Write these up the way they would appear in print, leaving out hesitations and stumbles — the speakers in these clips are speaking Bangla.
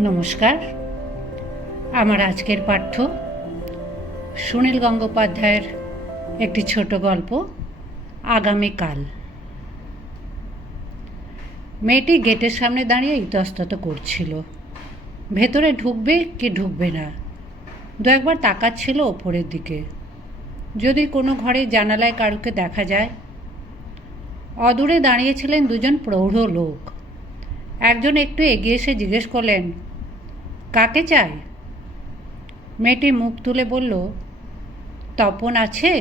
নমস্কার। আমার আজকের পাঠ্য সুনীল গঙ্গোপাধ্যায়ের একটি ছোট গল্প, আগামীকাল। মেয়েটি গেটের সামনে দাঁড়িয়ে ইতস্তত করছিল। ভেতরে ঢুকবে কি ঢুকবে না, দু একবার তাকাচ্ছিল ওপরের দিকে, যদি কোনো ঘরে জানালায় কারুকে দেখা যায়। অদূরে দাঁড়িয়েছিলেন দুজন প্রৌঢ় লোক। একজন একটু এগিয়ে এসে জিজ্ঞেস করলেন, কাকে চাই? মেয়েটি মুখ তুলে বলল, তপন আছে?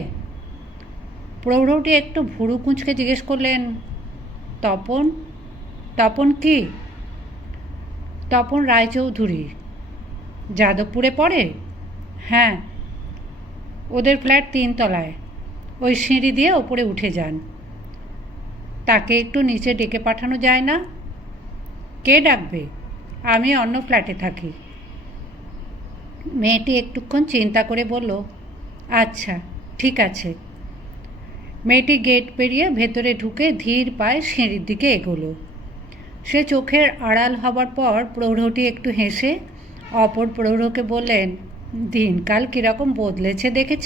প্রৌঢ়টি একটু ভুরু কুঁচকে জিজ্ঞেস করলেন, তপন? তপন কি? তপন রায়চৌধুরী। যাদবপুরে পড়ে? হ্যাঁ। ওদের ফ্ল্যাট 3 তলায়, ওই সিঁড়ি দিয়ে ওপরে উঠে যান। তাকে একটু নিচে ডেকে পাঠানো যায় না? কে ডাকবে? আমি অন্য ফ্ল্যাটে থাকি। মেয়েটি একটুক্ষণ চিন্তা করে বলল, আচ্ছা ঠিক আছে। মেয়েটি গেট পেরিয়ে ভেতরে ঢুকে ধীর পায়ে সিঁড়ির দিকে এগোলো। সে চোখের আড়াল হবার পর প্রৌঢ়টি একটু হেসে অপর প্রৌঢ়কে বললেন, দিনকাল কীরকম বদলেছে দেখেছ?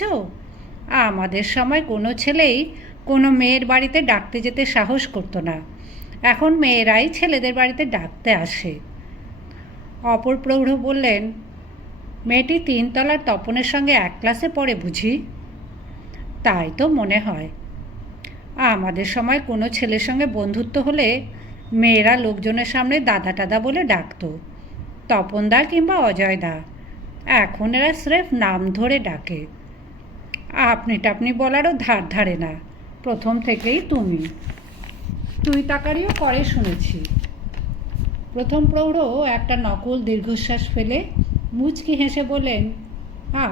আমাদের সময় কোনো ছেলেই কোনো মেয়ের বাড়িতে ডাকতে যেতে সাহস করতো না, এখন মেয়েরাই ছেলেদের বাড়িতে ডাকতে আসে। অপর প্রৌঢ় বললেন, মেয়েটি 3 তলার তপনের সঙ্গে এক ক্লাসে পড়ে বুঝি? তাই তো মনে হয়। আমাদের সময় কোনো ছেলের সঙ্গে বন্ধুত্ব হলে মেয়েরা লোকজনের সামনে দাদা টাদা বলে ডাকত, তপনদা কিংবা অজয়দা। এখন এরা স্রেফ নাম ধরে ডাকে। আপনি টাপনি বলারও ধার ধারে না, প্রথম থেকেই তুমি। তুই তাকারিও করে শুনেছি। প্রথম প্রৌঢ় একটা নকল দীর্ঘশ্বাস ফেলে মুচকি হেসে বললেন,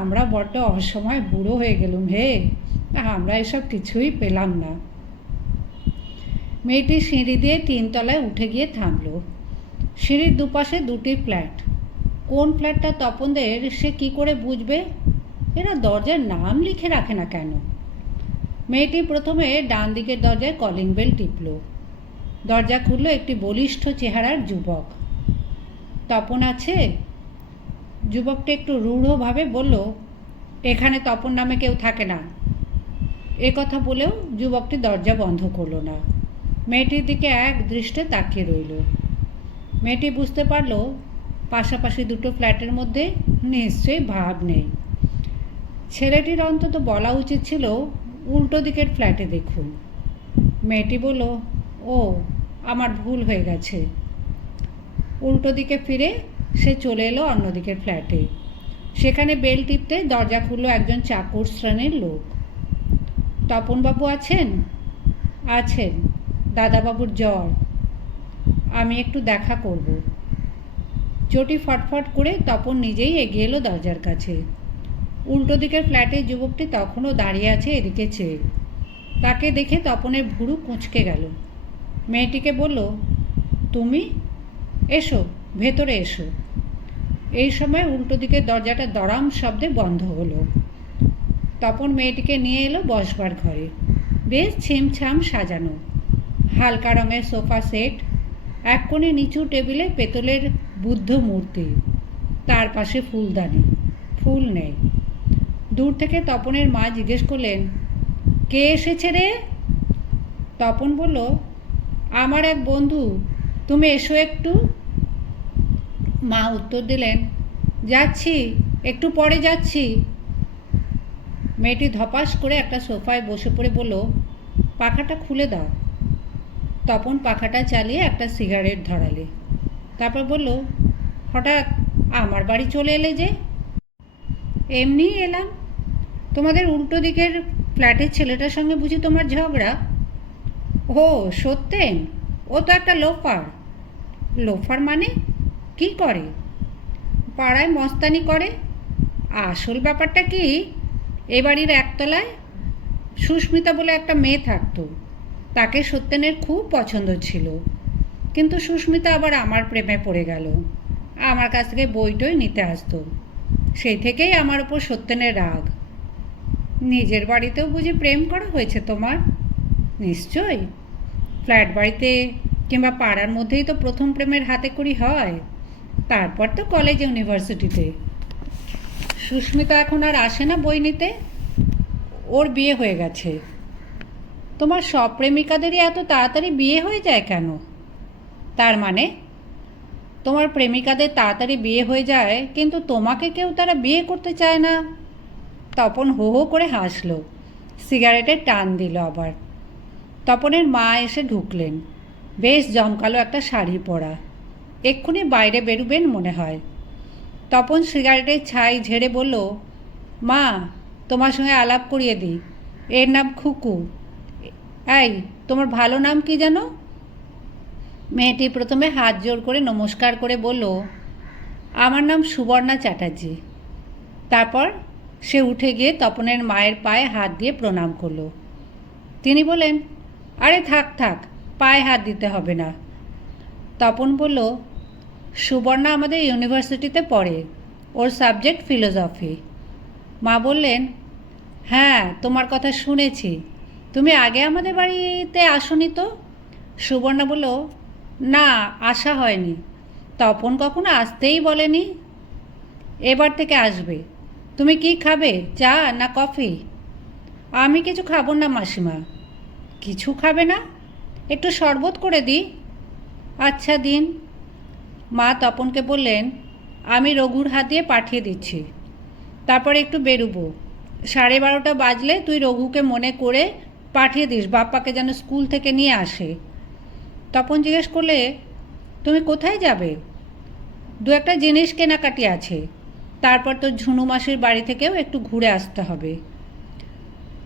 আমরা বড্ড অসময় বুড়ো হয়ে গেলুম হে, আমরা এসব কিছুই পেলাম না। মেয়েটি সিঁড়ি দিয়ে 3 তলায় উঠে গিয়ে থামল। সিঁড়ির দুপাশে 2টি ফ্ল্যাট। কোন ফ্ল্যাটটা তপনদের সে কি করে বুঝবে? এরা দরজার নাম লিখে রাখে না কেন? মেয়েটি প্রথমে ডান দিকের দরজায় কলিং বেল টিপল। দরজা খুলল একটি বলিষ্ঠ চেহারার যুবক। তপন আছে? যুবকটা একটু রূঢ়ভাবে বলল, এখানে তপন নামে কেউ থাকে না। এ কথা বলেও যুবকটি দরজা বন্ধ করল না, মেয়েটির দিকে এক দৃষ্টে তাকিয়ে রইল। মেয়েটি বুঝতে পারল পাশাপাশি 2টো ফ্ল্যাটের মধ্যে নিশ্চয়ই ভাব নেই। ছেলেটির অন্তত বলা উচিত ছিল উল্টো দিকের ফ্ল্যাটে দেখুন। মেয়েটি বলল, ও, আমার ভুল হয়ে গেছে। উল্টো দিকে ফিরে সে চলে এলো অন্য দিকের ফ্ল্যাটে। সেখানে বেল টিপতে দরজা খুলল একজন চাকর শ্রেণীর লোক। তপনবাবু আছেন? আছেন, দাদাবাবুর জ্বর, আমি একটু দেখা করব। চটি ফটফট করে তপন নিজেই এগিয়ে এলো দরজার কাছে। উল্টো দিকের ফ্ল্যাটে যুবকটি তখনও দাঁড়িয়ে আছে এদিকে চেয়ে। তাকে দেখে তপনের ভুরু কুঁচকে গেল। মেয়েটিকে বলল, তুমি? এসো, ভেতরে এসো। এই সময় উল্টো দিকের দরজাটা দড়াম শব্দে বন্ধ হলো। তপন মেয়েটিকে নিয়ে এলো বসবার ঘরে। বেশ ছিমছাম সাজানো, হালকা রঙের সোফা সেট, এক কোণে নিচু টেবিলে পেতলের বুদ্ধ মূর্তি, তার পাশে ফুলদানি, ফুল নেই। দূর থেকে তপনের মা জিজ্ঞেস করলেন, কে এসেছে রে? তপন বলল, আমার এক বন্ধু, তুমি এসো একটু। মা উত্তর দিলেন, যাচ্ছি, একটু পরে যাচ্ছি। মেয়েটি ধপাস করে একটা সোফায় বসে পড়ে বলল, পাখাটা খুলে দাও। তপন পাখাটা চালিয়ে একটা সিগারেট ধরালে। তারপর বলল, হঠাৎ আমার বাড়ি চলে এলে যে? এমনিই এলাম। তোমাদের উল্টো দিকের ফ্ল্যাটের ছেলেটার সঙ্গে বুঝি তোমার ঝগড়া? ও সত্যেন, ও তো একটা লোফার। লোফার মানে? কি করে? পাড়ায় মস্তানি করে। আসল ব্যাপারটা কি, এ বাড়ির একতলায় সুস্মিতা বলে একটা মেয়ে থাকতো। তাকে সত্যেনের খুব পছন্দ ছিল, কিন্তু সুস্মিতা আবার আমার প্রেমে পড়ে গেল। আমার কাছ থেকে বইটই নিতে আসতো। সেই থেকেই আমার ওপর সত্যেনের রাগ। নিজের বাড়িতেও বুঝি প্রেম করা হয়েছে তোমার? নিশ্চয়ই। ফ্ল্যাট বাড়িতে কিংবা পাড়ার মধ্যেই তো প্রথম প্রেমের হাতেখড়ি হয়। তারপর তো কলেজ ইউনিভার্সিটিতে। সুস্মিতা এখন আর আসে না বই নিতে, ওর বিয়ে হয়ে গেছে। তোমার সব প্রেমিকাদেরই এত তাড়াতাড়ি বিয়ে হয়ে যায় কেন? তার মানে তোমার প্রেমিকাদের তাড়াতাড়ি বিয়ে হয়ে যায়, কিন্তু তোমাকে কেউ তারা বিয়ে করতে চায় না? তপন হো হো করে হাসলো, সিগারেটের টান দিল আবার। তপনের মা এসে ঢুকলেন, বেশ জমকালো একটা শাড়ি পরা। এক্ষুনি বাইরে বেরুবেন মনে হয়। তপন সিগারেটের ছাই ঝেড়ে বলল, মা, তোমার সঙ্গে আলাপ করিয়ে দিই, এর নাম খুকু। এই, তোমার ভালো নাম কি জানো? মেয়েটি প্রথমে হাত জোড় করে নমস্কার করে বলল, আমার নাম সুবর্ণা চ্যাটার্জি। তারপর সে উঠে গিয়ে তপনের মায়ের পায়ে হাত দিয়ে প্রণাম করল। তিনি বলেন, আরে থাক থাক, পায়ে হাত দিতে হবে না। তপন বলল, সুবর্ণা আমাদের ইউনিভার্সিটিতে পড়ে, ওর সাবজেক্ট ফিলোসফি। মা বললেন, হ্যাঁ, তোমার কথা শুনেছি, তুমি আগে আমাদের বাড়িতে আসোনি তো। সুবর্ণা বলল, না, আসা হয়নি। তপন কখনো আসতেই বলেনি। এবার থেকে আসবে। তুমি কি খাবে, চা না কফি? আমি কিছু খাবো না মাসিমা। কিছু খাবে না? একটু শরবত করে দিই। আচ্ছা দিন। মা তপনকে বললেন, আমি রঘুর হাত দিয়ে পাঠিয়ে দিচ্ছি, তারপর একটু বেরোবো। 12:30 বাজলে তুই রঘুকে মনে করে পাঠিয়ে দিস বাপ্পাকে যেন স্কুল থেকে নিয়ে আসে। তপন জিজ্ঞেস করলে, তুমি কোথায় যাবে? দু একটা জিনিস কেনাকাটি আছে, তারপর তো ঝুনু মাসির বাড়ি থেকেও একটু ঘুরে আসতে হবে।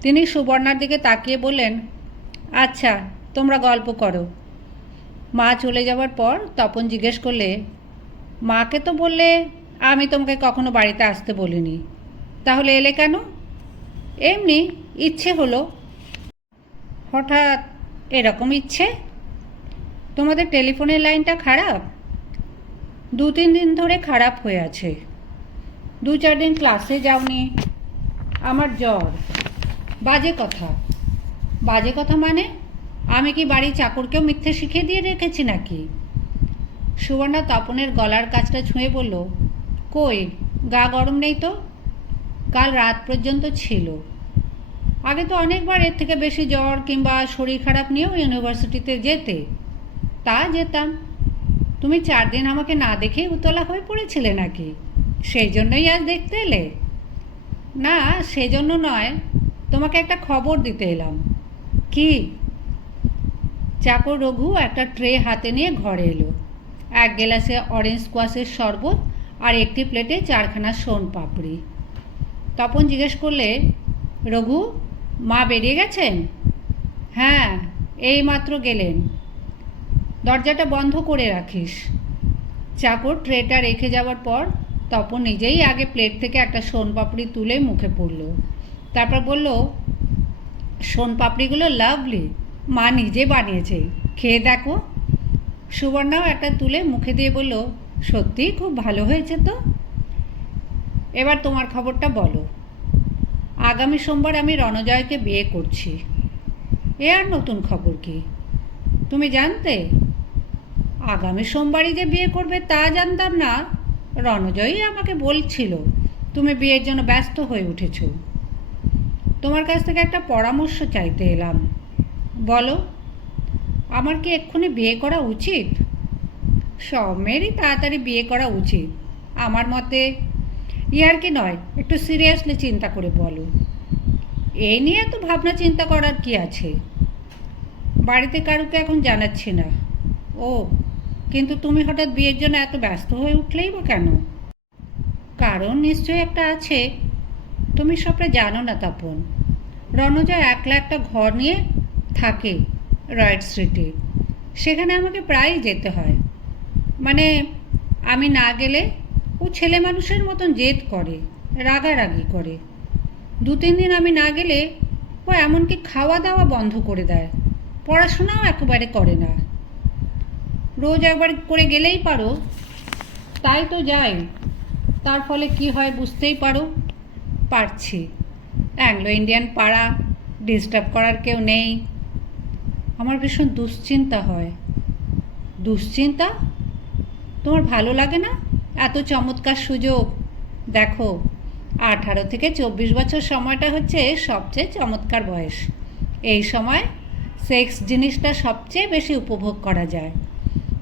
তিনি সুবর্ণার দিকে তাকিয়ে বললেন, আচ্ছা, তোমরা গল্প করো। মা চলে যাওয়ার পর তপন জিজ্ঞেস করলে, মাকে তো বললে আমি তোমাকে কখনো বাড়িতে আসতে বলিনি, তাহলে এলে কেন? এমনি ইচ্ছে হলো। হঠাৎ এরকম ইচ্ছে? তোমাদের টেলিফোনের লাইনটা খারাপ? 2-3 দিন ধরে খারাপ হয়ে আছে। 2-4 দিন ক্লাসে যাওনি। আমার জ্বর। বাজে কথা। বাজে কথা মানে? আমি কি বাড়ি চাকরকেও মিথ্যে শিখিয়ে দিয়ে রেখেছি নাকি? সুবর্ণা তপনের গলার কাছটা ছুঁয়ে বলল, কই, গা গরম নেই তো? কাল রাত পর্যন্ত ছিল। আগে তো অনেকবার এর থেকে বেশি জ্বর কিংবা শরীর খারাপ নিয়েও ইউনিভার্সিটিতে যেতে। তা যেতাম। তুমি 4 দিন আমাকে না দেখেই উতলা হয়ে পড়েছিলে নাকি? সেই জন্যই আজ দেখতে এলে? না, সেজন্য নয়, তোমাকে একটা খবর দিতে এলাম। কি? চাকর রঘু একটা ট্রে হাতে নিয়ে ঘরে এলো। 1 গ্লাসে অরেঞ্জ স্কোয়াশের শরবত আর একটি প্লেটে 4খানা সোন পাপড়ি। তপন জিজ্ঞেস করলে, রঘু, মা বেরিয়ে গেছেন? হ্যাঁ, এই মাত্র গেলেন। দরজাটা বন্ধ করে রাখিস। চাকর ট্রেটা রেখে যাওয়ার পর তপন নিজেই আগে প্লেট থেকে একটা সোন পাপড়ি তুলে মুখে পড়ল। তারপর বলল, সোন পাপড়িগুলো লাভলি, মা নিজে বানিয়েছে, খেয়ে দেখো। সুবর্ণাও একটা তুলে মুখে দিয়ে বলল, সত্যিই খুব ভালো হয়েছে তো। এবার তোমার খবরটা বলো। আগামী সোমবার আমি রণজয়কে বিয়ে করছি। এ আর নতুন খবর কি? তুমি জানতে? আগামী সোমবারই যে বিয়ে করবে তা জানতাম না। রণজয়ই আমাকে বলছিল তুমি বিয়ের জন্য ব্যস্ত হয়ে উঠেছ। তোমার কাছ থেকে একটা পরামর্শ চাইতে এলাম। বলো। আমার কি এক্ষুনি বিয়ে করা উচিত? সব মেয়েরই তাড়াতাড়ি বিয়ে করা উচিত আমার মতে। ইয়ার কি নয়, একটু সিরিয়াসলি চিন্তা করে বলো। এই নিয়ে এত ভাবনা চিন্তা করার কি আছে? বাড়িতে কারুকে এখন জানাচ্ছি না। ও, কিন্তু তুমি হঠাৎ বিয়ের জন্য এত ব্যস্ত হয়ে উঠলেই বা কেন? কারণ নিশ্চয়ই একটা আছে। তুমি সবটা জানো না তপন। রণজয় একলা একটা ঘর নিয়ে থাকে রয়্যাল স্ট্রিটে। সেখানে আমাকে প্রায়ই যেতে হয়। মানে আমি না গেলে ও ছেলে মানুষের মতন জেদ করে, রাগারাগি করে। 2-3 দিন আমি না গেলে ও এমনকি খাওয়া দাওয়া বন্ধ করে দেয়, পড়াশোনাও একেবারে করে না। রোজ একবার করে গেলেই পারো। তাই তো যাই। তার ফলে কি হয় বুঝতেই পারো। পারছি। অ্যাংলো ইন্ডিয়ান পাড়া, ডিস্টার্ব করার কেউ নেই। আমার ভীষণ দুশ্চিন্তা হয়। দুশ্চিন্তা? তোমার ভালো লাগে না? এত চমৎকার সুযোগ। দেখো, 18 থেকে 24 বছর সময়টা হচ্ছে সবচেয়ে চমৎকার বয়স। এই সময় সেক্স জিনিসটা সবচেয়ে বেশি উপভোগ করা যায়।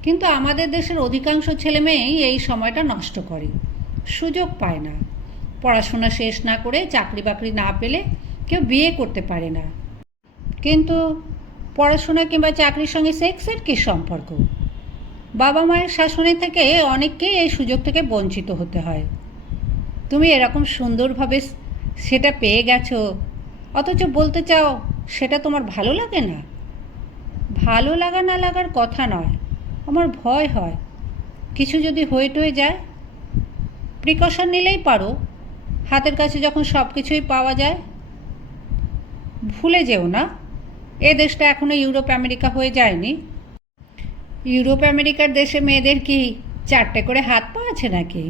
কিন্তু আমাদের দেশের অধিকাংশ ছেলেমেয়েই এই সময়টা নষ্ট করে, সুযোগ পায় না। পড়াশোনা শেষ না করে চাকরি বাকরি না পেলে কেউ বিয়ে করতে পারে না। কিন্তু পড়াশোনা কিংবা চাকরির সঙ্গে সেক্সের কী সম্পর্ক? বাবা মায়ের শাসনে থেকে অনেককেই এই সুযোগ থেকে বঞ্চিত হতে হয়। তুমি এরকম সুন্দরভাবে সেটা পেয়ে গেছো, অথচ বলতে চাও সেটা তোমার ভালো লাগে না। ভালো লাগা না লাগার কথা নয়, আমার ভয় হয় কিছু যদি হয়ে যায়। প্রিকশন নিলেই পারো, হাতের কাছে যখন সব কিছুই পাওয়া যায়। ভুলে যেও না, এ দেশটা এখনও ইউরোপ আমেরিকা হয়ে যায়নি। ইউরোপ আমেরিকার দেশে মেয়েদের কি 4টে করে হাত পা আছে নাকি?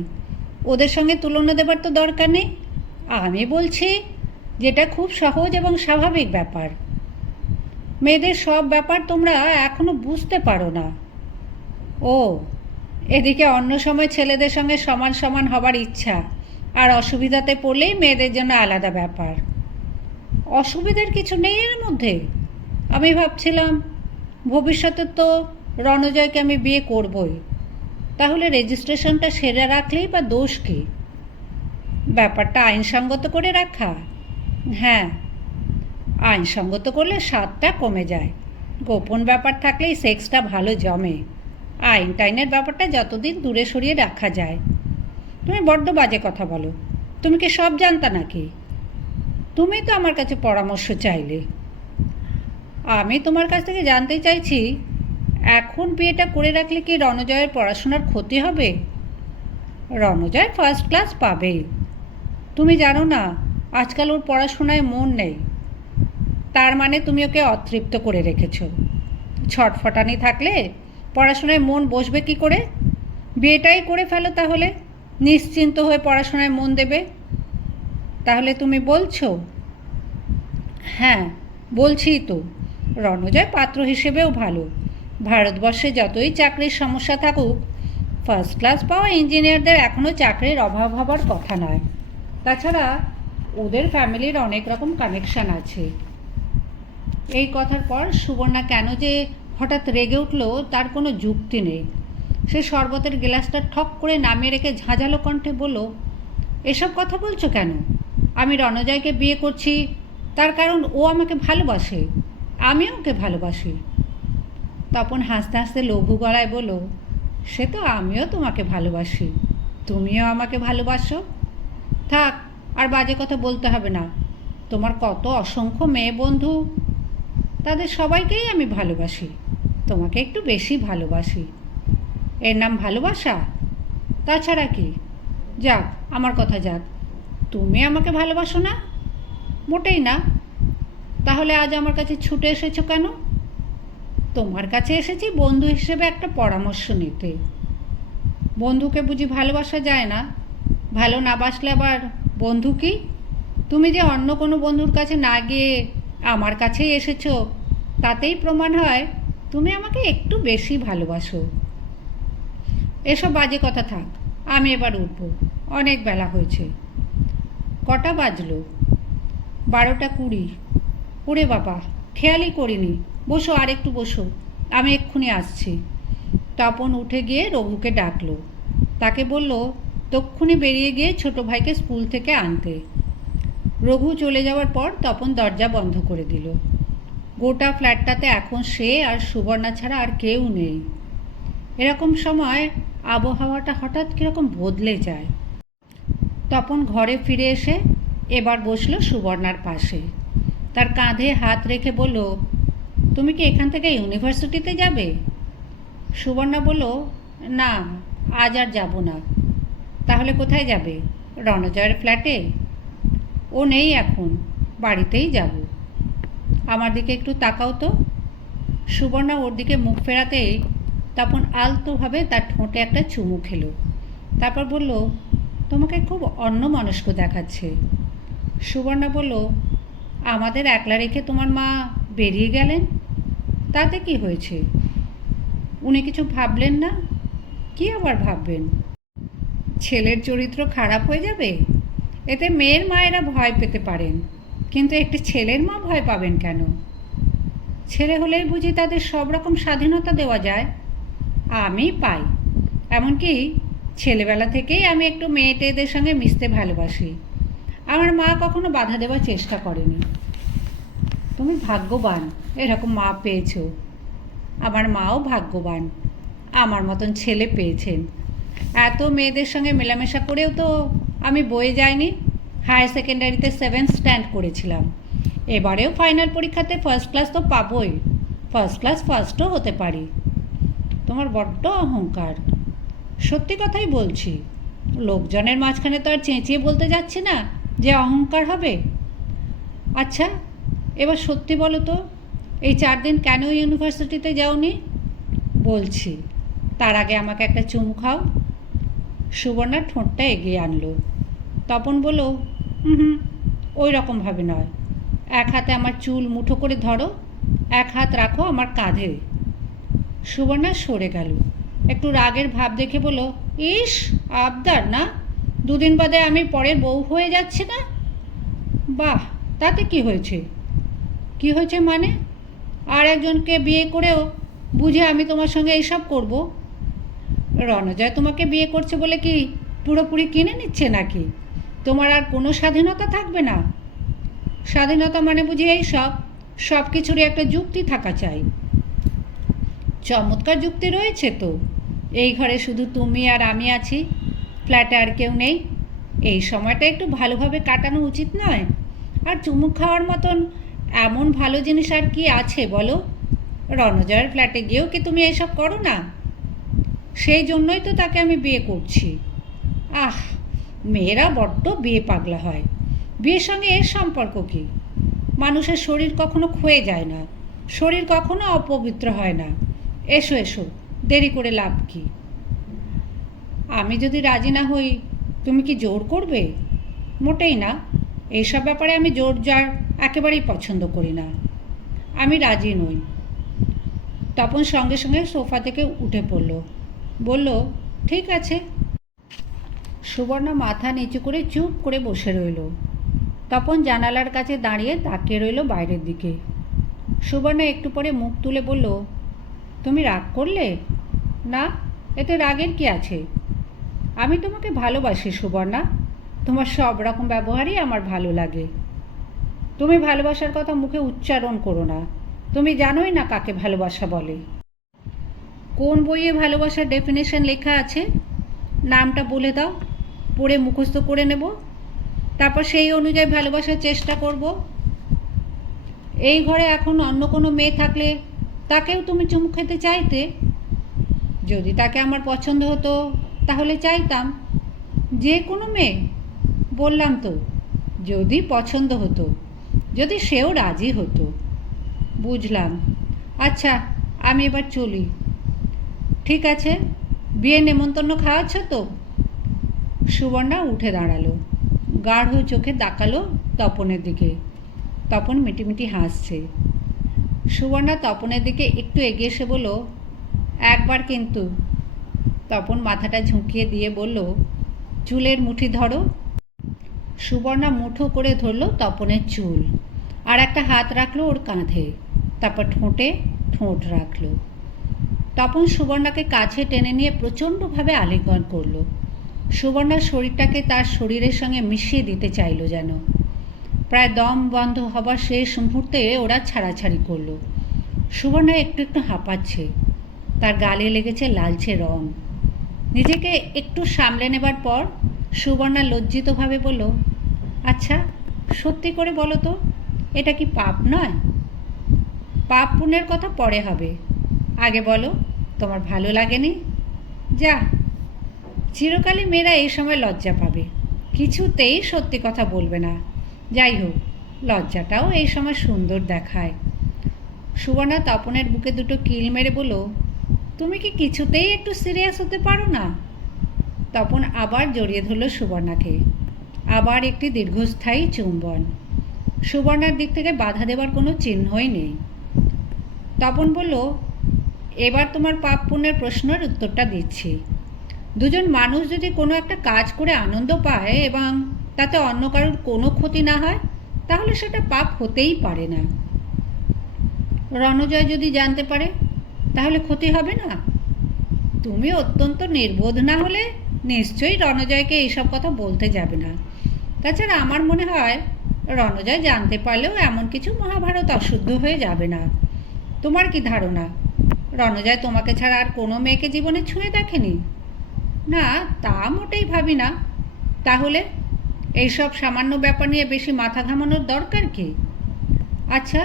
ওদের সঙ্গে তুলনা দেবার তো দরকার নেই। আমি বলছি যেটা খুব সহজ এবং স্বাভাবিক ব্যাপার। মেয়েদের সব ব্যাপার তোমরা এখনো বুঝতে পারো না। ও, এদিকে অন্য সময় ছেলেদের সঙ্গে সমান সমান হবার ইচ্ছা, আর অসুবিধাতে পড়লেই মেয়েদের জন্য আলাদা ব্যাপার। অসুবিধার কিছু নেই এর মধ্যে। আমি ভাবছিলাম ভবিষ্যতে তো রণজয়কে আমি বিয়ে করবই, তাহলে রেজিস্ট্রেশনটা সেরে রাখলেই বা দোষ কী? ব্যাপারটা আইনসঙ্গত করে রাখা। হ্যাঁ, আইনসঙ্গত করলে স্বাদটা কমে যায়। গোপন ব্যাপার থাকলেই সেক্সটা ভালো জমে। আইন টাইনের ব্যাপারটা যতদিন দূরে সরিয়ে রাখা যায়। তুমি বড্ড বাজে কথা বলো। তুমি কি সব জানতা নাকি? তুমি তো আমার কাছে পরামর্শ চাইলে। আমি তোমার কাছ থেকে জানতে চাইছি, এখন বিয়েটা করে রাখলে কি রণজয়ের পড়াশোনার ক্ষতি হবে? রণজয় ফার্স্ট ক্লাস পাবেই। তুমি জানো না আজকাল ওর পড়াশোনায় মন নেই। তার মানে তুমি ওকে অতৃপ্ত করে রেখেছ। ছটফটানি থাকলে পড়াশোনায় মন বসবে কি করে? বিয়েটাই করে ফেলো তাহলে, নিশ্চিন্ত হয়ে পড়াশোনায় মন দেবে। তাহলে তুমি বলছো? হ্যাঁ, বলছি তো। রণজয় পাত্র হিসেবেও ভালো। ভারতবর্ষে যতই চাকরির সমস্যা থাকুক, ফার্স্ট ক্লাস পাওয়া ইঞ্জিনিয়ারদের এখনও চাকরির অভাব হবার কথা নয়। তাছাড়া ওদের ফ্যামিলির অনেক রকম কানেকশান আছে। এই কথার পর সুবর্ণা কেন যে হঠাৎ রেগে উঠল তার কোনো যুক্তি নেই। সে শরবতের গ্লাসটা ঠক করে নামিয়ে রেখে ঝাঁঝালো কণ্ঠে বলল, এসব কথা বলছো কেন? আমি রণজয়কে বিয়ে করছি তার কারণ ও আমাকে ভালোবাসে, আমিও ওকে ভালোবাসি। তপন হাসতে হাসতে লঘু গলায় বলল, সে তো আমিও তোমাকে ভালোবাসি, তুমিও আমাকে ভালোবাসো। থাক, আর বাজে কথা বলতে হবে না। তোমার কত অসংখ্য মেয়ে বন্ধু, তাদের সবাইকেই আমি ভালোবাসি। তোমাকে একটু বেশি ভালোবাসি। এর নাম ভালোবাসা? তাছাড়া কি? যাক, আমার কথা যাক, তুমি আমাকে ভালোবাসো না? মোটেই না। তাহলে আজ আমার কাছে ছুটে এসেছো কেন? তোমার কাছে এসেছি বন্ধু হিসেবে একটা পরামর্শ নিতে। বন্ধুকে বুঝি ভালোবাসা যায় না? ভালো না বাসলে আবার বন্ধু কি? তুমি যে অন্য কোনো বন্ধুর কাছে না গিয়ে আমার কাছেই এসেছো, তাতেই প্রমাণ হয় তুমি আমাকে একটু বেশি ভালোবাসো। এসব বাজে কথা থাক, আমি এবার উঠব, অনেক বেলা হয়েছে। কটা বাজলো? 12টা 20। ওরে বাবা, খেয়ালই করিনি। বসো, আর একটু বসো, আমি এক্ষুনি আসছি। তপন উঠে গিয়ে রঘুকে ডাকলো। তাকে বলল তক্ষুনি বেরিয়ে গিয়ে ছোট ভাইকে স্কুল থেকে আনতে। রঘু চলে যাওয়ার পর তপন দরজা বন্ধ করে দিল। গোটা ফ্ল্যাটটাতে এখন সে আর সুবর্ণা ছাড়া আর কেউ নেই। এরকম সময় আবহাওয়াটা হঠাৎ কীরকম বদলে যায়। তপন ঘরে ফিরে এসে এবার বসল সুবর্ণার পাশে। তার কাঁধে হাত রেখে বলল, তুমি কি এখান থেকে ইউনিভার্সিটিতে যাবে? সুবর্ণা বলল, না, আজ আর যাব না। তাহলে কোথায় যাবে? রণজয়ের ফ্ল্যাটে? ও নেই এখন, বাড়িতেই যাব। আমার দিকে একটু তাকাও তো। সুবর্ণা ওর দিকে মুখ ফেরাতেই তপন আলতোভাবে তার ঠোঁটে একটা চুমু খেলো। তারপর বলল, তোমাকে খুব অন্যমনস্ক দেখাচ্ছে। সুবর্ণা বলল, আমাদের একলা রেখে তোমার মা বেরিয়ে গেলেন, তাতে কি হয়েছে? উনি কিছু ভাবলেন না? কি আবার ভাববেন? ছেলের চরিত্র খারাপ হয়ে যাবে? এতে মেয়ের মায়েরা ভয় পেতে পারেন, কিন্তু একটি ছেলের মা ভয় পাবেন কেন? ছেলে হলেই বুঝি তাদের সব রকম স্বাধীনতা দেওয়া যায়? আমি পাই। এমনকি ছেলেবেলা থেকেই আমি একটু মেয়েটেদের সঙ্গে মিশতে ভালোবাসি। আমার মা কখনো বাধা দেওয়ার চেষ্টা করেনি। তুমি ভাগ্যবান এরকম মা পেয়েছো। আমার মাও ভাগ্যবান, আমার মতন ছেলে পেয়েছেন। এত মেয়েদের সঙ্গে মেলামেশা করেও তো আমি বয়ে যাইনি। হায়ার সেকেন্ডারিতে 7th স্ট্যান্ড করেছিলাম। এবারেও ফাইনাল পরীক্ষাতে ফার্স্ট ক্লাস তো পাবোই, ফার্স্ট ক্লাস ফার্স্টও হতে পারি। তোমার বড্ড অহংকার। সত্যি কথাই বলছি, লোকজনের মাঝখানে তো আর চেঁচিয়ে বলতে যাচ্ছি না যে অহংকার হবে। আচ্ছা, এবার সত্যি বলো তো, এই 4 দিন কেন ইউনিভার্সিটিতে যাওনি? বলছি, তার আগে আমাকে একটা চুমু খাও। সুবর্ণার ঠোঁটটা এগিয়ে আনলো। তপন বলল, হুম, ওই রকমভাবে নয়। এক হাতে আমার চুল মুঠো করে ধরো, এক হাত রাখো আমার কাঁধে। সুবর্ণা সরে গেল। একটু রাগের ভাব দেখে বলল, ইস, আবদার না? 2 দিন বাদে আমি পরের বউ হয়ে যাচ্ছি না? বাহ, তাতে কি হয়েছে? কি হয়েছে মানে? আর একজনকে বিয়ে করেও বুঝে আমি তোমার সঙ্গে এইসব করব? রণজয় তোমাকে বিয়ে করছে বলে কি পুরোপুরি কিনে নিচ্ছে নাকি? তোমার আর কোনো স্বাধীনতা থাকবে না? স্বাধীনতা মানে বুঝি এই সব কিছুরই একটা যুক্তি থাকা চাই। চমৎকার যুক্তি রয়েছে তো। এই ঘরে শুধু তুমি আর আমি আছি, ফ্ল্যাটে আর কেউ নেই। এই সময়টা একটু ভালোভাবে কাটানো উচিত নয়? আর চুমুক খাওয়ার মতন এমন ভালো জিনিস আর কি আছে বলো? রণজয়ের ফ্ল্যাটে গিয়েও কি তুমি এইসব করো না? সেই জন্যই তো তাকে আমি বিয়ে করছি। আহ, মেয়েরা বড্ড বিয়ে পাগলা হয়। বিয়ের সঙ্গে এর সম্পর্ক কি? মানুষের শরীর কখনো ক্ষয়ে যায় না, শরীর কখনো অপবিত্র হয় না। এসো এসো, দেরি করে লাভ কি? আমি যদি রাজি না হই, তুমি কি জোর করবে? মোটেই না। এইসব ব্যাপারে আমি জোর জার একেবারেই পছন্দ করি না। আমি রাজি নই। তপন সঙ্গে সঙ্গে সোফা থেকে উঠে পড়ল, বলল, ঠিক আছে। সুবর্ণা মাথা নিচু করে চুপ করে বসে রইল। তপন জানালার কাছে দাঁড়িয়ে তাকিয়ে রইল বাইরের দিকে। সুবর্ণা একটু পরে মুখ তুলে বলল, তুমি রাগ করলে? না, এতে রাগের কি আছে? আমি তোমাকে ভালোবাসি সুবর্ণা। তোমার সব রকম ব্যবহারই আমার ভালো লাগে। তুমি ভালোবাসার কথা মুখে উচ্চারণ করো না। তুমি জানোই না কাকে ভালোবাসা বলে। কোন বইয়ে ভালোবাসার ডেফিনেশন লেখা আছে? নামটা বলে দাও, পড়ে মুখস্থ করে নেব, তারপর সেই অনুযায়ী ভালোবাসার চেষ্টা করব। এই ঘরে এখন অন্য কোনো মেয়ে থাকলে তাকেও তুমি চুমু খেতে চাইতে? যদি তাকে আমার পছন্দ হতো তাহলে চাইতাম। যে কোনো মেয়ে? বললাম তো, যদি পছন্দ হতো, যদি সেও রাজি হতো। বুঝলাম। আচ্ছা, আমি এবার চলি। ঠিক আছে, বিয়ে নেমন্তন্ন খাওয়াচ্ছ তো? সুবর্ণা উঠে দাঁড়ালো, গাঢ় চোখে তাকালো তপনের দিকে। তপন মিটিমিটি হাসছে। সুবর্ণা তপনের দিকে একটু এগিয়ে এসে বলল, একবার কিন্তু। তপন মাথাটা ঝুঁকিয়ে দিয়ে বলল, চুলের মুঠি ধরো। সুবর্ণা মুঠো করে ধরল তপনের চুল, আর একটা হাত রাখলো ওর কাঁধে, তারপর ঠোঁটে ঠোঁট রাখলো। তপন সুবর্ণাকে কাছে টেনে নিয়ে প্রচণ্ডভাবে আলিঙ্গন করলো। সুবর্ণার শরীরটাকে তার শরীরের সঙ্গে মিশিয়ে দিতে চাইল যেন। প্রায় দম বন্ধ হবার শেষ মুহূর্তে ওরা ছাড়াছাড়ি করলো। সুবর্ণা একটু একটু হাঁপাচ্ছে, তার গালে লেগেছে লালচে রং। নিজেকে একটু সামলে নেবার পর সুবর্ণা লজ্জিতভাবে বলল, আচ্ছা, সত্যি করে বলো তো, এটা কি পাপ নয়? পাপ পুণ্যের কথা পরে হবে, আগে বলো তোমার ভালো লাগেনি? যা, চিরকালই মেয়েরা এই সময় লজ্জা পাবে, কিছুতেই সত্যি কথা বলবে না। যাই হোক, লজ্জাটাও এই সময় সুন্দর দেখায়। সুবর্ণা তপনের বুকে দুটো কিল মেরে বলল, তুমি কি কিছুতেই একটু সিরিয়াস হতে পারো না? তপন আবার জড়িয়ে ধরল সুবর্ণাকে। আবার একটি দীর্ঘস্থায়ী চুম্বন। সুবর্ণার দিক থেকে বাধা দেওয়ার কোনো চিহ্নই নেই। তপন বলল, এবার তোমার পাপ পুণ্যের প্রশ্নের উত্তরটা দিচ্ছি। দুজন মানুষ যদি কোনো একটা কাজ করে আনন্দ পায় এবং তাতে অন্য কারোর কোনো ক্ষতি না হয়, তাহলে সেটা পাপ হতেই পারে না। রণজয় যদি জানতে পারে, তাহলে ক্ষতি হবে না? তুমি অত্যন্ত নির্বোধ না হলে নিশ্চয়ই রণজয়কে এইসব কথা বলতে যাবে না। তাছাড়া আমার মনে হয় রণজয় জানতে পারলেও এমন কিছু মহাভারত অশুদ্ধ হয়ে যাবে না। তোমার কি ধারণা, রণজয় তোমাকে ছাড়া আর কোনো মেয়েকে জীবনে ছুঁয়ে দেখেনি? না, তা মোটেই ভাবি না। তাহলে এইসব সামান্য ব্যাপার নিয়ে বেশি মাথা ঘামানোর দরকার কি? আচ্ছা,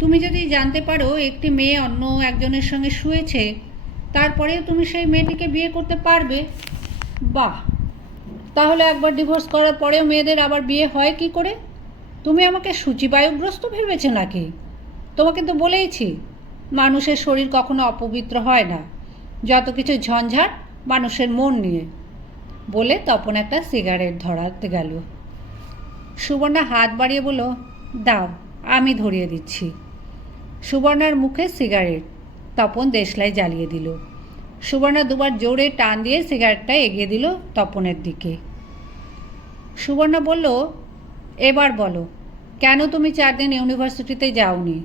তুমি যদি জানতে পারো একটি মেয়ে অন্য একজনের সঙ্গে শুয়েছে, তারপরেও তুমি সেই মেয়েটিকে বিয়ে করতে পারবে? বাহ! তাহলে একবার ডিভোর্স করার পরেও মেয়েদের আবার বিয়ে হয় কি করে? তুমি আমাকে সূচিবায়ুগ্রস্ত ভেবেছো নাকি? তোমাকে তো বলেইছি, মানুষের শরীর কখনো অপবিত্র হয় না। যত কিছু ঝঞ্ঝাট মানুষের মন নিয়ে। বলে তপন একটা সিগারেট ধরাতে গেল। সুবর্ণা হাত বাড়িয়ে বলল, দাও, আমি ধরিয়ে দিচ্ছি। সুবর্ণার মুখে সিগারেট। তপন দেশলাই জ্বালিয়ে দিল। সুবর্ণা দুবার জোরে টান দিয়ে সিগারেটটা এগিয়ে দিল তপনের দিকে। সুবর্ণা বলল, এবার বলো, কেন তুমি 4 দিন ইউনিভার্সিটিতে যাওনি?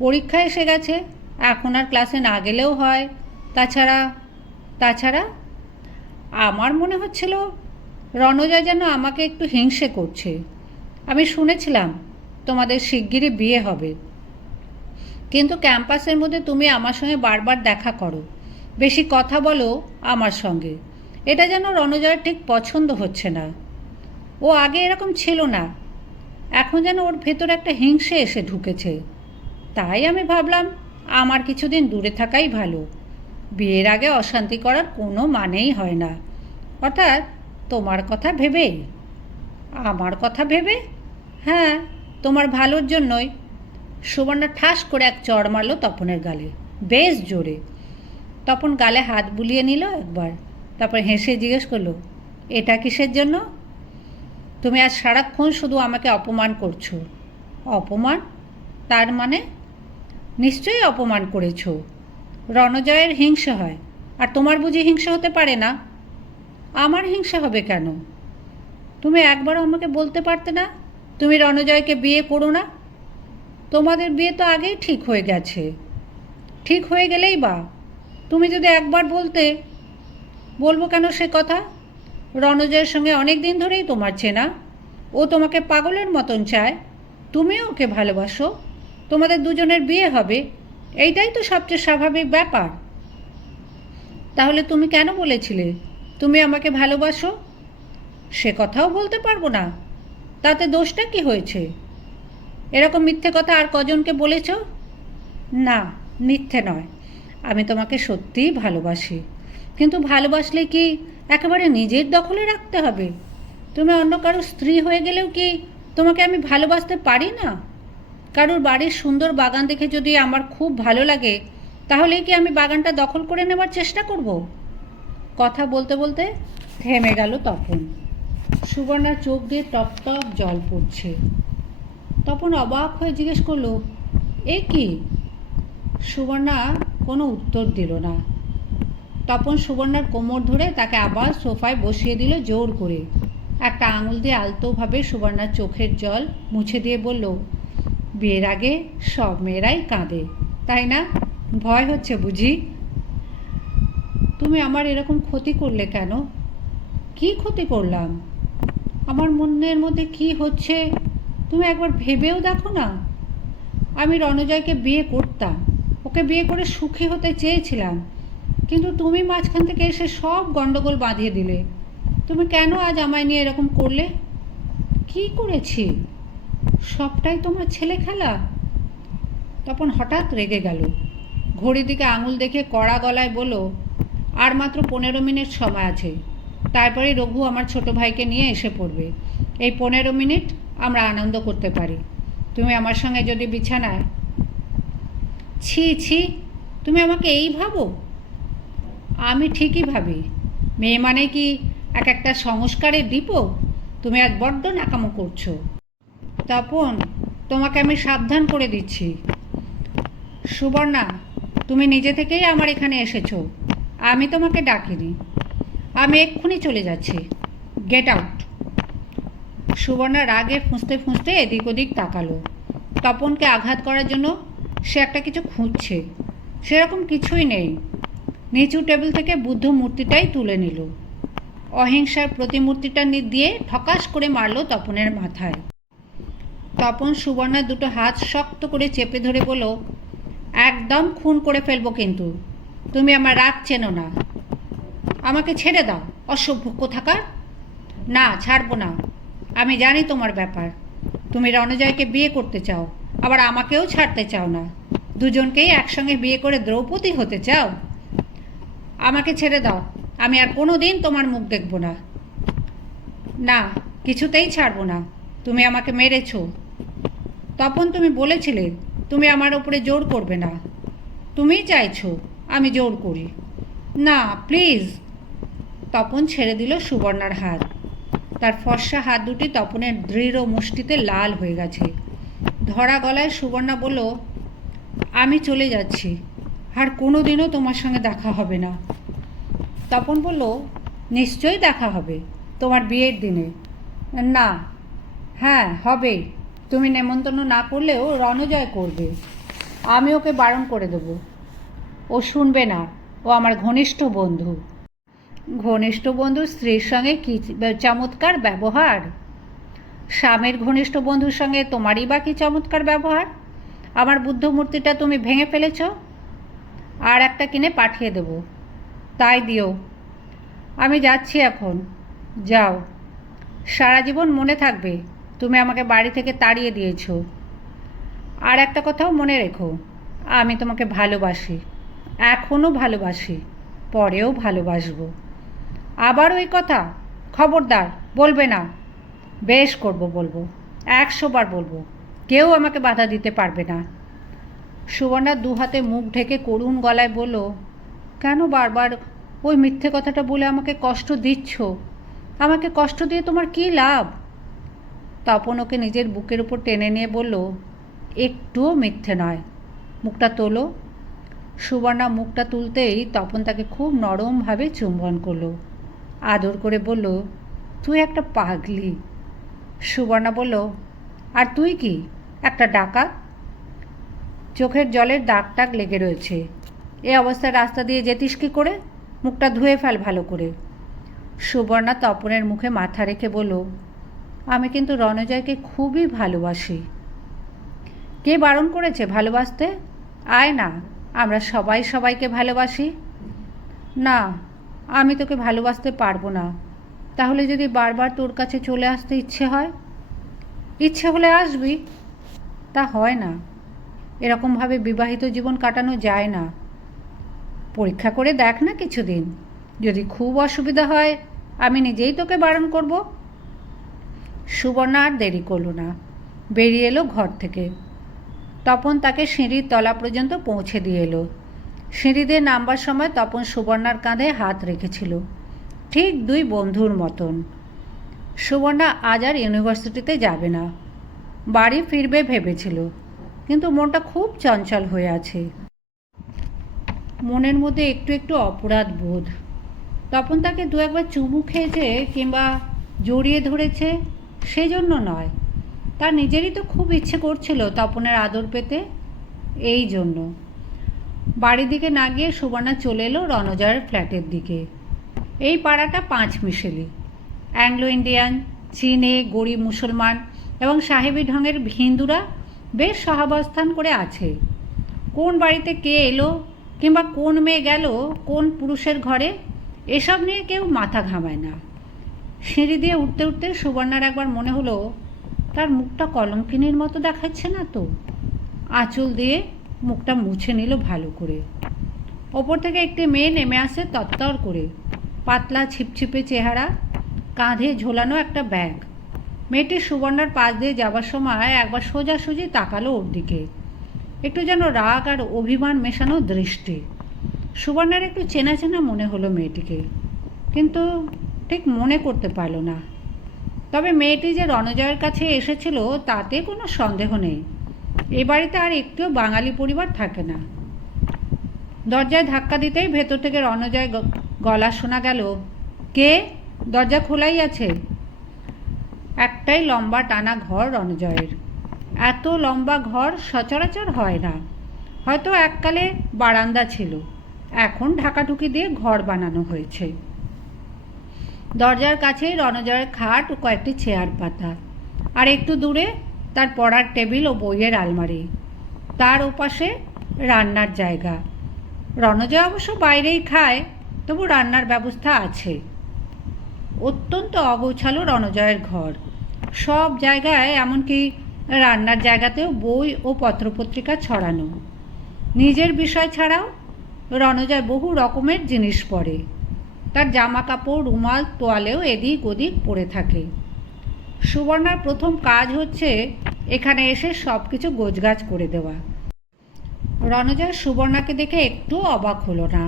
পরীক্ষা এসে গেছে, এখন আর ক্লাসে না গেলেও হয়। তাছাড়া আমার মনে হচ্ছিল রণজয় যেন আমাকে একটু হিংসে করছে। আমি শুনেছিলাম তোমাদের শিগগিরই বিয়ে হবে, কিন্তু ক্যাম্পাসের মধ্যে তুমি আমার সঙ্গে বারবার দেখা করো, বেশি কথা বলো আমার সঙ্গে। এটা যেন রণজয়ের ঠিক পছন্দ হচ্ছে না। ও আগে এরকম ছিল না, এখন যেন ওর ভেতর একটা হিংসে এসে ঢুকেছে। তাই আমি ভাবলাম আমার কিছুদিন দূরে থাকাই ভালো। বিয়ের আগে অশান্তি করার কোনো মানেই হয় না। অর্থাৎ তোমার কথা ভেবেই। আমার কথা ভেবে? হ্যাঁ, তোমার ভালোর জন্যই। সুবর্ণা ঠাস করে এক চড় মারল তপনের গালে, বেশ জোরে। তপন গালে হাত বুলিয়ে নিল একবার, তারপর হেসে জিজ্ঞেস করলো, এটা কিসের জন্য? তুমি আজ সারাক্ষণ শুধু আমাকে অপমান করছো। অপমান? তার মানে? নিশ্চয়ই অপমান করেছো। রণজয়ের হিংসা হয়, আর তোমার বুঝি হিংসা হতে পারে না? আমার হিংসা হবে কেন? তুমি একবারও আমাকে বলতে পারতে না তুমি রণজয়কে বিয়ে করো না? তোমাদের বিয়ে তো আগেই ঠিক হয়ে গেছে। ঠিক হয়ে গেলেই বা তুমি যদি একবার বলতে। বলবো কেন সে কথা? রণজয়ের সঙ্গে অনেক দিন ধরেই তোমার চেনা। ও তোমাকে পাগলের মতন চায়, তুমিও ওকে ভালোবাসো। তোমাদের দুজনের বিয়ে হবে, এইটাই তো সবচেয়ে স্বাভাবিক ব্যাপার। তাহলে তুমি কেন বলেছিলে তুমি আমাকে ভালোবাসো? সে কথাও বলতে পারবো না। তাতে দোষটা কি হয়েছে? এরকম মিথ্যে কথা আর কজনকে বলেছ? না, মিথ্যে নয়, আমি তোমাকে সত্যিই ভালোবাসি। কিন্তু ভালোবাসলে কি একেবারে নিজের দখলে রাখতে হবে? তুমি অন্য কারোর স্ত্রী হয়ে গেলেও কি তোমাকে আমি ভালোবাসতে পারি না? কারোর বাড়ির সুন্দর বাগান দেখে যদি আমার খুব ভালো লাগে, তাহলে কি আমি বাগানটা দখল করে নেওয়ার চেষ্টা করব? কথা বলতে বলতে থেমে গেল তপন। সুবর্ণার চোখ দিয়ে টপ টপ জল পড়ছে। তপন অবাক হয়ে জিজ্ঞেস করলো, এ কি? সুবর্ণা কোনো উত্তর দিল না। তপন সুবর্ণার কোমর ধরে তাকে আবার সোফায় বসিয়ে দিল জোর করে। একটা আঙুল দিয়ে আলতোভাবে সুবর্ণার চোখের জল মুছে দিয়ে বলল, বিয়ের আগে সব মেয়েরাই কাঁদে, তাই না? ভয় হচ্ছে বুঝি? তুমি আমার এরকম ক্ষতি করলে কেন? কি ক্ষতি করলাম? আমার মনের মধ্যে কি হচ্ছে তুমি একবার ভেবেও দেখো না। আমি রণজয়কে বিয়ে করতাম, ওকে বিয়ে করে সুখী হতে চেয়েছিলাম, কিন্তু তুমি মাঝখান থেকে এসে সব গণ্ডগোল বাঁধিয়ে দিলে। তুমি কেন আজ আমায় নিয়ে এরকম করলে? কি করেছি? সবটাই তোমার ছেলে খেলা। তখন হঠাৎ রেগে গেল। ঘড়ির দিকে আঙুল দেখে কড়া গলায় বলল, আর মাত্র 15 মিনিট সময় আছে, তারপরে রঘু আমার ছোট ভাইকে নিয়ে এসে পড়বে। এই 15 মিনিট আমরা আনন্দ করতে পারি। তুমি আমার সঙ্গে যদি বিছানায়। ছি ছি, তুমি আমাকে এই ভাবো? আমি ঠিকই ভাবি। মেয়ে মানে কি এক একটা সংস্কারের ডিপো? তুমি আজ বড্ড ন্যাকামো করছো। তপন, তোমাকে আমি সাবধান করে দিচ্ছি। সুবর্ণা, তুমি নিজে থেকেই আমার এখানে এসেছো, আমি তোমাকে ডাকিনি। আমি এক্ষুনি চলে যাচ্ছি। Get out. সুবর্ণা রাগে ফুঁসতে ফুঁসতে এদিক ওদিক তাকালো। তপনকে আঘাত করার জন্য সে একটা কিছু খুঁজছে, সেরকম কিছুই নেই। নিচু টেবিল থেকে বুদ্ধ মূর্তিটাই তুলে নিল। অহিংসার প্রতিমূর্তিটা দিয়ে ঠকাস করে মারল তপনের মাথায়। তপন সুবর্ণার দুটো হাত শক্ত করে চেপে ধরে বলল, একদম খুন করে ফেলবো কিন্তু। তুমি আমার রাগ চেনো না। আমাকে ছেড়ে দাও, অসভ্য কোথাকার। না, ছাড়বো না। আমি জানি তোমার ব্যাপার। তুমি রণজয়কে বিয়ে করতে চাও, আবার আমাকেও ছাড়তে চাও না। দুজনকেই একসঙ্গে বিয়ে করে দ্রৌপদী হতে চাও। আমাকে ছেড়ে দাও, আমি আর কোনো দিন তোমার মুখ দেখব না। না, কিছুতেই ছাড়বো না। তুমি আমাকে মেরেছো। তপন, তুমি বলেছিলে তুমি আমার ওপরে জোর করবে না। তুমিই চাইছো আমি জোর করি। না, প্লিজ। তপন ছেড়ে দিল সুবর্ণার হাত। তার ফর্সা হাত দুটি তপনের দৃঢ় মুষ্টিতে লাল হয়ে গেছে। ধরা গলায় সুবর্ণা বলল, আমি চলে যাচ্ছি, আর কোনো দিনও তোমার সঙ্গে দেখা হবে না। তপন বলল, নিশ্চয়ই দেখা হবে, তোমার বিয়ের দিনে। না। হ্যাঁ, হবে। তুমি নেমন্তন্ন না করলেও রণজয় করবে। আমি ওকে বারণ করে দেবো। ও শুনবে না। ও আমার ঘনিষ্ঠ বন্ধু। ঘনিষ্ঠ বন্ধুর স্ত্রীর সঙ্গে কী চমৎকার ব্যবহার! স্বামীর ঘনিষ্ঠ বন্ধুর সঙ্গে তোমারই বা কী চমৎকার ব্যবহার? আমার বুদ্ধ মূর্তিটা তুমি ভেঙে ফেলেছ। আর একটা কিনে পাঠিয়ে দেব। তাই দিও। আমি যাচ্ছি এখন। যাও। সারা জীবন মনে থাকবে তুমি আমাকে বাড়ি থেকে তাড়িয়ে দিয়েছ। আর একটা কথাও মনে রেখো, আমি তোমাকে ভালোবাসি, এখনও ভালোবাসি, পরেও ভালোবাসবো। আবার ওই কথা? খবরদার, বলবে না। বেশ করব, বলবো, 100 বার বলবো। কেউ আমাকে বাধা দিতে পারবে না। সুবর্ণা দু হাতে মুখ ঢেকে করুণ গলায় বলল, কেন বারবার ওই মিথ্যে কথাটা বলে আমাকে কষ্ট দিচ্ছ? আমাকে কষ্ট দিয়ে তোমার কী লাভ? তপন ওকে নিজের বুকের উপর টেনে নিয়ে বলল, একটুও মিথ্যে নয়। মুখটা তোলো। সুবর্ণা মুখটা তুলতেই তপন তাকে খুব নরমভাবে চুম্বন করলো। আদর করে বলল, তুই একটা পাগলি। সুবর্ণা বলল, আর তুই কি, একটা ডাকাত? চোখের জলের দাগ টাগ লেগে রয়েছে। এ অবস্থায় রাস্তা দিয়ে যেতিস কী করে? মুখটা ধুয়ে ফেল ভালো করে। সুবর্ণা তপনের মুখে মাথা রেখে বলল, আমি কিন্তু রণজয়কে খুবই ভালোবাসি। কে বারণ করেছে ভালোবাসতে? আয় না, আমরা সবাই সবাইকে ভালোবাসি। না, আমি তোকে ভালোবাসতে পারবো না। তাহলে যদি বারবার তোর কাছে চলে আসতে ইচ্ছে হয়? ইচ্ছে হলে আসবি। তা হয় না। এরকমভাবে বিবাহিত জীবন কাটানো যায় না। পরীক্ষা করে দেখ না কিছুদিন। যদি খুব অসুবিধা হয় আমি নিজেই তোকে বারণ করব। সুবর্ণা আর দেরি করল না, বেরিয়ে এলো ঘর থেকে। তপন তাকে সিঁড়ির তলা পর্যন্ত পৌঁছে দিয়ে এলো। সিঁড়ি দিয়ে নামবার সময় তপন সুবর্ণার কাঁধে হাত রেখেছিল, ঠিক দুই বন্ধুর মতন। সুবর্ণা আজ আর ইউনিভার্সিটিতে যাবে না, বাড়ি ফিরবে ভেবেছিল, কিন্তু মনটা খুব চঞ্চল হয়ে আছে। মনের মধ্যে একটু একটু অপরাধ বোধ। তপন তাকে দু একবার চুমু খেয়েছে কিংবা জড়িয়ে ধরেছে, সেজন্য নয়। তার নিজেরই তো খুব ইচ্ছে করছিল তপনের আদর পেতে, এই জন্য। বাড়ির দিকে না গিয়ে সুবর্ণা চলে এলো রণজয়ের ফ্ল্যাটের দিকে। এই পাড়াটা 5 মিশেলি। অ্যাংলো ইন্ডিয়ান, চীনে, গরিব মুসলমান এবং সাহেবি ঢঙের হিন্দুরা বেশ সহাবস্থান করে আছে। কোন বাড়িতে কে এলো কিংবা কোন মেয়ে গেল কোন পুরুষের ঘরে, এসব নিয়ে কেউ মাথা ঘামায় না। সিঁড়ি দিয়ে উঠতে উঠতে সুবর্ণার একবার মনে হলো, তার মুখটা কলঙ্কিনীর মতো দেখাচ্ছে না তো। আঁচল দিয়ে মুখটা মুছে নিল ভালো করে। ওপর থেকে একটি মেয়ে নেমে আসে তত্তর করে, পাতলা ছিপছিপে চেহারা, কাঁধে ঝোলানো একটা ব্যাগ। মেয়েটি সুবর্ণার পাশ দিয়ে যাবার সময় একবার সোজাসুজি তাকালো ওর দিকে, একটু যেন রাগ আর অভিমান মেশানো দৃষ্টি। সুবর্ণার একটু চেনা চেনা মনে হলো মেয়েটিকে, কিন্তু ঠিক মনে করতে পারল না। তবে মেয়েটি যে রণজয়ের কাছে এসেছিল তাতে কোনো সন্দেহ নেই। এ বাড়িতে আর একটিও বাঙালি পরিবার থাকে না। দরজায় ধাক্কা দিতেই ভেতর থেকে রণজয় গলা শোনা গেল, কে? দরজা খোলাই আছে। একটাই লম্বা টানা ঘর রণজয়ের। এত লম্বা ঘর সচরাচর হয় না। হয়তো এককালে বারান্দা ছিল, এখন ঢাকাঢুকি দিয়ে ঘর বানানো হয়েছে। দরজার কাছেই রণজয়ের খাট ও কয়েকটি চেয়ার পাতা, আর একটু দূরে তার পড়ার টেবিল ও বইয়ের আলমারি। তার ওপাশে রান্নার জায়গা। রণজয় অবশ্য বাইরেই খায়, তবু রান্নার ব্যবস্থা আছে। অত্যন্ত অগোছালো রণজয়ের ঘর। সব জায়গায়, এমনকি রান্নার জায়গাতেও বই ও পত্রপত্রিকা ছড়ানো। নিজের বিষয় ছাড়াও রণজয় বহু রকমের জিনিস পরে। তার জামা কাপড়, রুমাল, তোয়ালেও এদিক ওদিক পড়ে থাকে। সুবর্ণার প্রথম কাজ হচ্ছে এখানে এসে সব কিছু গোছগাছ করে দেওয়া। রণজয় সুবর্ণাকে দেখে একটু অবাক হলো না।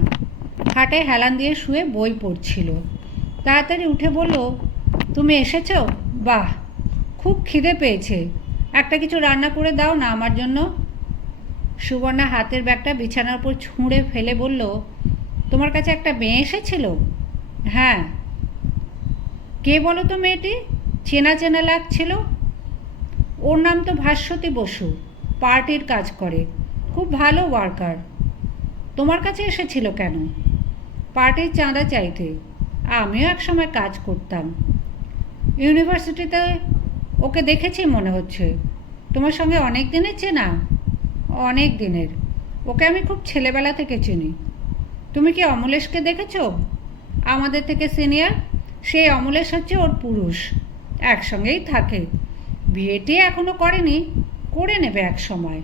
খাটে হেলান দিয়ে শুয়ে বই পড়ছিল। তাড়াতাড়ি উঠে বলল, তুমি এসেছ? বাহ, খুব খিদে পেয়েছে। একটা কিছু রান্না করে দাও না আমার জন্য। সুবর্ণা হাতের ব্যাগটা বিছানার উপর ছুঁড়ে ফেলে বলল, তোমার কাছে একটা মেয়ে এসেছিল? হ্যাঁ। কে বলো তো মেয়েটি? চেনা চেনা লাগছিল। ওর নাম তো ভাস্বতী বসু, পার্টির কাজ করে, খুব ভালো ওয়ার্কার। তোমার কাছে এসেছিল কেন? পার্টির চাঁদা চাইতে। আমিও একসময় কাজ করতাম। ইউনিভার্সিটিতে ওকে দেখেছি মনে হচ্ছে। তোমার সঙ্গে অনেক দিনের চেনা? অনেক দিনের। ওকে আমি খুব ছেলেবেলা থেকে চিনি। তুমি কি অমলেশকে দেখেছো? আমাদের থেকে সিনিয়র। সেই অমলেশ হচ্ছে ওর পুরুষ। একসঙ্গেই থাকে। বিয়েটি এখনও করেনি, করে নেবে এক সময়।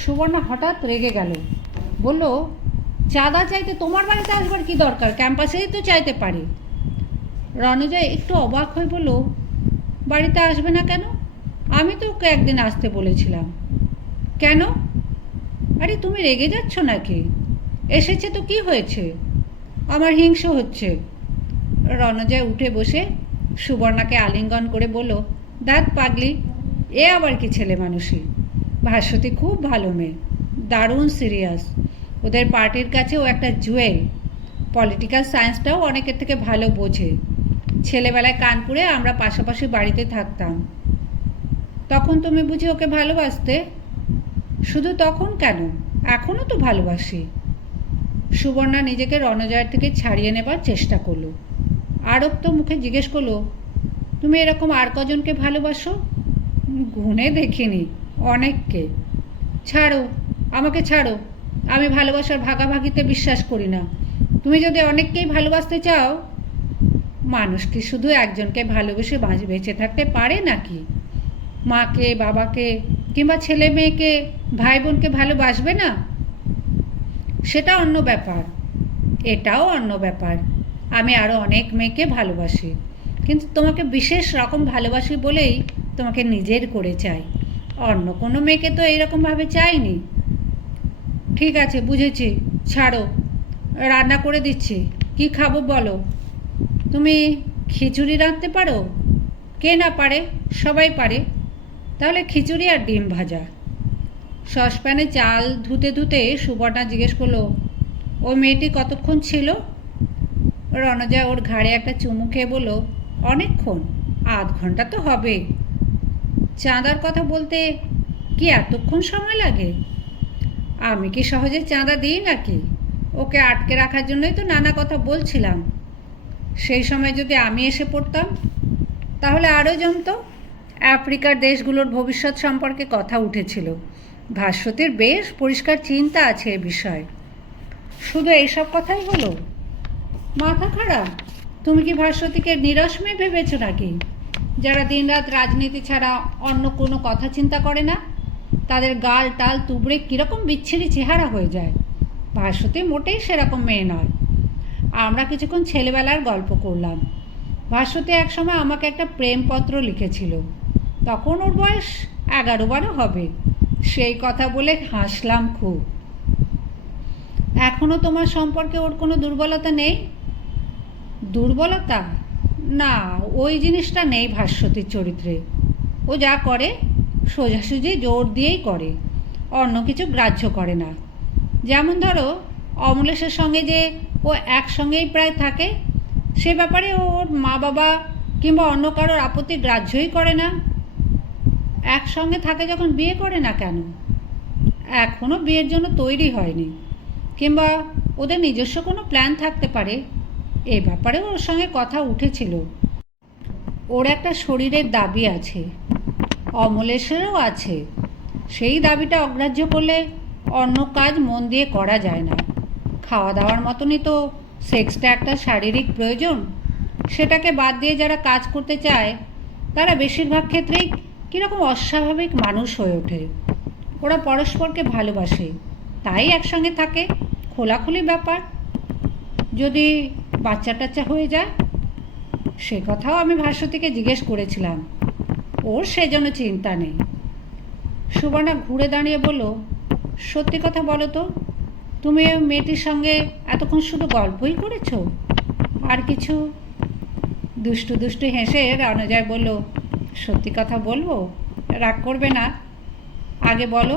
সুবর্ণা হঠাৎ রেগে গেল। বলল, চাঁদা চাইতে তোমার বাড়িতে আসবার কি দরকার? ক্যাম্পাসেই তো চাইতে পারি। রণজয় একটু অবাক হয়ে বলল, বাড়িতে আসবে না কেন? আমি তো ওকে একদিন আসতে বলেছিলাম। কেন? আরে তুমি রেগে যাচ্ছ নাকি? এসেছে তো কি হয়েছে? আমার হিংসে হচ্ছে। রণজয় উঠে বসে সুবর্ণাকে আলিঙ্গন করে বলল, দাঁত পাগলি, এ আবার কি ছেলে মানুষই। ভাস্বতী খুব ভালো মেয়ে, দারুণ সিরিয়াস। ওদের পার্টির কাছে ও একটা জুয়েল। পলিটিক্যাল সায়েন্সটাও অনেকের থেকে ভালো বোঝে। ছেলেবেলায় কানপুরে আমরা পাশাপাশি বাড়িতে থাকতাম। তখন তুমি বুঝি ওকে ভালোবাসতে? শুধু তখন কেন, এখনও তো ভালোবাসি। সুবর্ণা নিজেকে রণজয়ের থেকে ছাড়িয়ে নেবার চেষ্টা করলো। আরক্ত মুখে জিজ্ঞেস করলো, তুমি এরকম আর কজনকে ভালোবাসো? গুণে দেখিনি, অনেককে। ছাড়ো, আমাকে ছাড়ো। আমি ভালোবাসার ভাগাভাগিতে বিশ্বাস করি না। তুমি যদি অনেককেই ভালোবাসতে চাও, মানুষ কি শুধু একজনকে ভালোবেসে বেঁচে থাকতে পারে নাকি? মাকে, বাবাকে, কিংবা ছেলে মেয়েকে, ভাই বোনকে ভালোবাসবে না? সেটা অন্য ব্যাপার। এটাও অন্য ব্যাপার। আমি আরও অনেক মেয়েকে ভালোবাসি, কিন্তু তোমাকে বিশেষ রকম ভালোবাসি বলেই তোমাকে নিজের করে চাই। অন্য কোনো মেয়েকে তো এইরকমভাবে চাইনি। ঠিক আছে, বুঝেছি, ছাড়ো। রান্না করে দিচ্ছি। কি খাবো বলো? তুমি খিচুড়ি রাঁধতে পারো? কে না পারে, সবাই পারে। তাহলে খিচুড়ি আর ডিম ভাজা। সসপ্যানে চাল ধুতে ধুতে সুবর্ণা জিজ্ঞেস করলো, ওই মেয়েটি কতক্ষণ ছিল? রণজয় ওর ঘাড়ে একটা চুমু খেয়ে বলল, অনেকক্ষণ, আধ ঘন্টা তো হবে। চাঁদার কথা বলতে কি এতক্ষণ সময় লাগে? আমি কি সহজে চাঁদা দিই নাকি? ওকে আটকে রাখার জন্যই তো নানা কথা বলছিলাম। সেই সময় যদি আমি এসে পড়তাম, তাহলে আরও জমতো। আফ্রিকার দেশগুলোর ভবিষ্যৎ সম্পর্কে কথা উঠেছিল। ভাস্বতীর বেশ পরিষ্কার চিন্তা আছে এ বিষয়ে। শুধু এইসব কথাই হলো? মাথা খারাপ? তুমি কি ভাস্বতীকে নিরস মেয়ে ভেবেছ নাকি, যারা দিনরাত রাজনীতি ছাড়া অন্য কোনো কথা চিন্তা করে না? তাদের গাল টাল তুবড়ে কীরকম বিচ্ছিরি চেহারা হয়ে যায়। ভাস্বতী মোটেই সেরকম মেয়ে নয়। আমরা কিছুক্ষণ ছেলেবেলার গল্প করলাম। ভাস্বতী একসময় আমাকে একটা প্রেমপত্র লিখেছিল। তখন ওর বয়স 11-12 হবে। সেই কথা বলে হাসলাম খুব। এখনও তোমার সম্পর্কে ওর কোনো দুর্বলতা নেই? দুর্বলতা? না, ওই জিনিসটা নেই ভাস্বতীর চরিত্রে। ও যা করে সোজাসুজি জোর দিয়েই করে, অন্য কিছু গ্রাহ্য করে না। যেমন ধরো, অমলেশের সঙ্গে যে ও একসঙ্গেই প্রায় থাকে, সে ব্যাপারে ওর মা বাবা কিংবা অন্য কারোর আপত্তি গ্রাহ্যই করে না? একসঙ্গে থাকে যখন বিয়ে করে না কেন? এখনও বিয়ের জন্য তৈরি হয়নি, কিংবা ওদের নিজস্ব কোনো প্ল্যান থাকতে পারে। এ ব্যাপারেও ওর সঙ্গে কথা উঠেছিল। ওর একটা শরীরের দাবি আছে, অমলেশেরও আছে। সেই দাবিটা অগ্রাহ্য করলে অন্য কাজ মন দিয়ে করা যায় না। খাওয়া দাওয়ার মতনই তো সেক্সটা একটা শারীরিক প্রয়োজন। সেটাকে বাদ দিয়ে যারা কাজ করতে চায় তারা বেশিরভাগ ক্ষেত্রেই কীরকম অস্বাভাবিক মানুষ হয়ে ওঠে। ওরা পরস্পরকে ভালোবাসে, তাই একসঙ্গে থাকে। খোলাখুলি ব্যাপার। যদি বাচ্চা টাচ্চা হয়ে যায়, সে কথাও আমি ভাস্বতীকে জিজ্ঞেস করেছিলাম। ওর সেজন্য চিন্তা নেই। সুবর্ণা ঘুরে দাঁড়িয়ে বলল, সত্যি কথা বলো তো, তুমি ওই মেয়েটির সঙ্গে এতক্ষণ শুধু গল্পই করেছো, আর কিছু? দুষ্টু দুষ্টু হেসে রণজয় বলল, সত্যি কথা বলবো? রাগ করবে না? আগে বলো,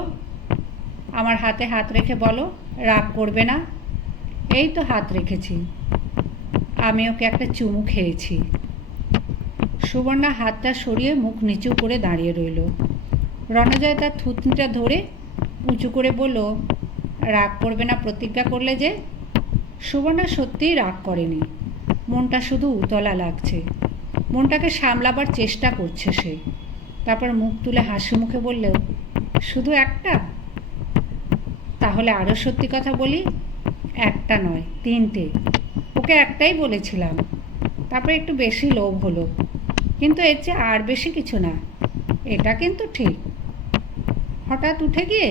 আমার হাতে হাত রেখে বলো, রাগ করবে না? এই তো হাত রেখেছি। আমি ওকে একটা চুমু খেয়েছি। সুবর্ণা হাতটা সরিয়ে মুখ নিচু করে দাঁড়িয়ে রইল। রণজয় তার থুতনিটা ধরে উঁচু করে বলল, রাগ করবে না প্রতিজ্ঞা করলে যে? সুবর্ণা সত্যিই রাগ করেনি, মনটা শুধু উতলা লাগছে। মনটাকে সামলাবার চেষ্টা করছে সে। তারপর মুখ তুলে হাসি মুখে বলল, শুধু একটা? তাহলে আরও সত্যি কথা বলি, একটা নয়, তিনটে। ওকে একটাই বলেছিলাম, তারপর একটু বেশি লোভ হলো, কিন্তু এর চেয়ে আর বেশি কিছু না। এটা কিন্তু ঠিক। হঠাৎ উঠে গিয়ে?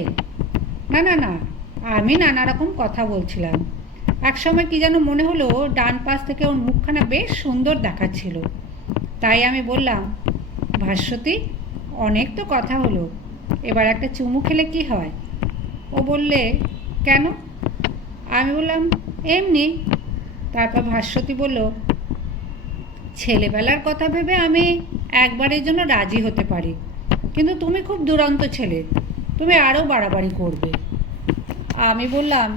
না না না, আমি নানা রকম কথা বলছিলাম। একসময় কি যেন মনে হলো ডান পাশ থেকে ওর মুখখানা বেশ সুন্দর দেখাচ্ছিল। তাই আমি বললাম, ভাস্বতী, অনেক তো কথা হলো, এবার একটা চুমু খেলে কি হয়? ও বললে, কেন? আমি বললাম, এমনি। তারপর ভাস্বতী বলল, ছেলেবেলার কথা ভেবে আমি একবারের জন্য রাজি হতে পারি, কিন্তু তুমি খুব দুরন্ত ছেলে, তুমি আরও বাড়াবাড়ি করবে। আমি বললাম,